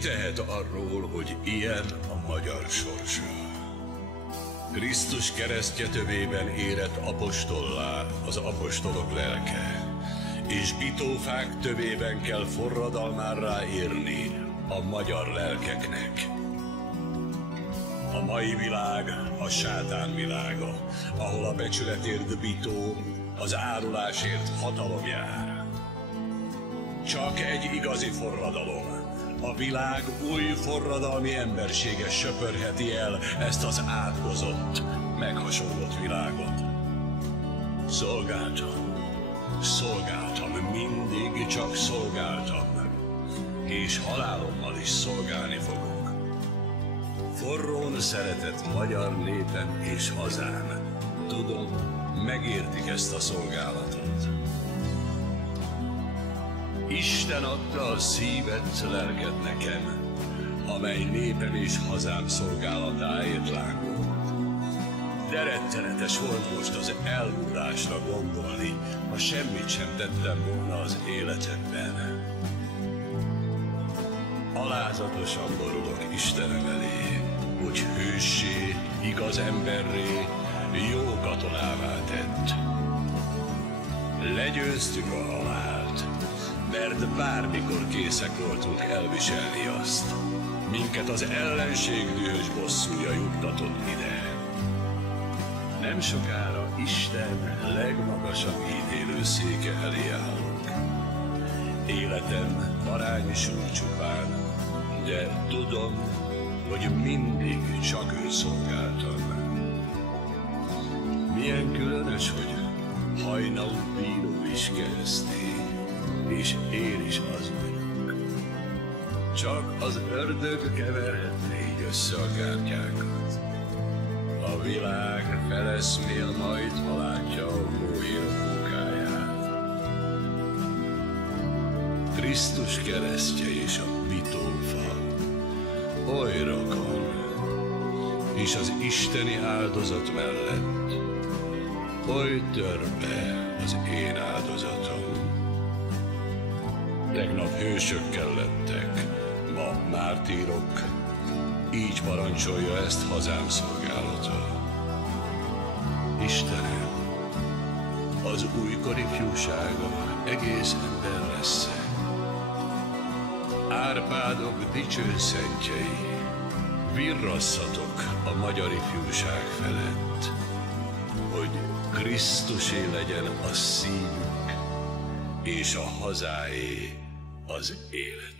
tehet arról, hogy ilyen a magyar sorsa? Krisztus keresztje tövében érett apostollá az apostolok lelke, és bitófák tövében kell forradalmárrá érni a magyar lelkeknek. A mai világ a sátán világa, ahol a becsületért bitó, az árulásért hatalom jár. Csak egy igazi forradalom, a világ új forradalmi embersége söpörheti el ezt az átkozott, meghasonlott világot. Szolgáltam, mindig csak szolgáltam, és halálommal is szolgálni fogok. Forrón szeretett magyar népem és hazám, tudom, megértik ezt a szolgálatot. Isten adta a szívet, lelket nekem, amely népem és hazám szolgálatáért lángolt. De rettenetes volt most az elmúlásra gondolni, ha semmit sem tettem volna az életemben. Alázatosan borulok Istenem elé, hogy hőssé, igaz emberré, jó katonává tett. Legyőztük a halált, mert bármikor készek voltunk elviselni azt. Minket az ellenség dühös bosszúja juttatott ide. Nem sokára Isten legmagasabb ítélőszéke elé állok. Életem parányisul csupán, de tudom, hogy mindig csak őt szolgáltam. Milyen különös, hogy hajnal bíró is keresztény, és én is az vagyok. Csak az ördög keverhetné így össze a kártyákat. A világ feleszmél majd, ha látja a hóhér munkáját. Krisztus keresztje és a bitófa, oly rokon, és az isteni áldozat mellett, oly törpe az én áldozatom. Tegnap hősökkel lettek, ma mártírok, így parancsolja ezt hazám szolgálata. Istenem, az újkor ifjúsága egész ember lesz-e? Árpádok dicső szentjei, virrasszatok a magyar ifjúság felett, hogy Krisztusé legyen a szívük, és a hazáé az élet.